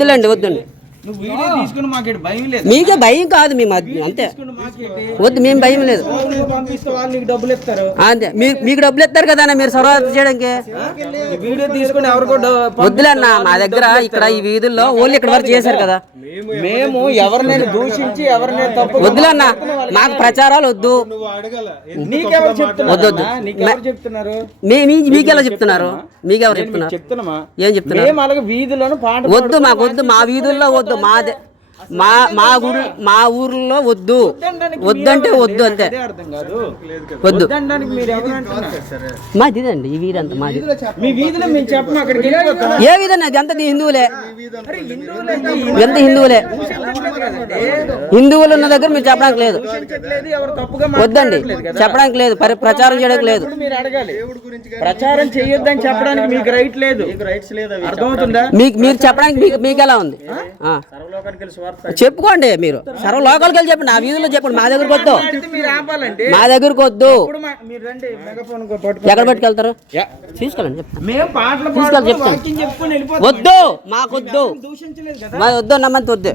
వద్దులేండి వద్దండి. నువ్వు వీడియో తీసుకుని మాకు భయం లేదు. మీకే భయం కాదు మీ మధ్య అంతే. వద్దు మేము భయం లేదు. పంపిస్తే వాళ్ళు నీకు డబ్బులు ఇస్తారు అంతే. మీకు డబ్బులు ఇస్తారు కదా మీరు సర్వీస్ చేయడానికి. వీడియో తీసుకుని ఎవరికో వద్దులే అన్న మా దగ్గర ఇక్కడ ఈ వీధుల్లో ఓన్లీ ఇక్కడ వరకు చేశారు కదా. మేము ఎవరినైనా దూషించి ఎవరినైనా తప్పు వద్దులే అన్న మాకు ప్రచారాలు వద్దు. నీకెవరు చెప్తున్నారు? వద్దు నీకెవరు చెప్తున్నారు? మీకెలా చెప్తున్నారు? మీకెవరు చెప్తున్నారు? చెప్తున్నామా? ఏం చెప్తున్నారు? మేము అలాగే వీధులను పాట వద్దు మాకు వద్దు. మా వీధుల్లో వద్దు. మా ఊర్లో వద్దు. వద్దంటే వద్దు అంతే. వద్దు మాది ఇదండి ఈ వీధంతా మాది. మీ వీధిలో మేము చెప్పము అక్కడికి వెళ్ళిపోతాం. ఏ వీధండి అది అంత హిందువులే. ఎంత హిందువులే. హిందువులు ఉన్న దగ్గర మీరు చెప్పడానికి లేదు. వద్దండి చెప్పడానికి లేదు. ప్రచారం చేయడానికి లేదు. మీరు అడగాలి. ప్రచారం చేయొద్దని చెప్పడానికి మీకు రైట్ లేదు. అర్థమవుతుందా? మీరు చెప్పడానికి మీకు ఎలా ఉంది? చెప్పుకోండి. మీరు సర్వ లోకల్కి వెళ్ళి చెప్పండి. నా వీధిలో చెప్పండి. మా దగ్గరకు వద్దు. మా దగ్గరకు వద్దు. ఎక్కడ పట్టుకెళ్తారు? తీసుకెళ్ళండి. చెప్తాను. వద్దు మాకొద్దు. వద్దు నమ్మంత వద్దు.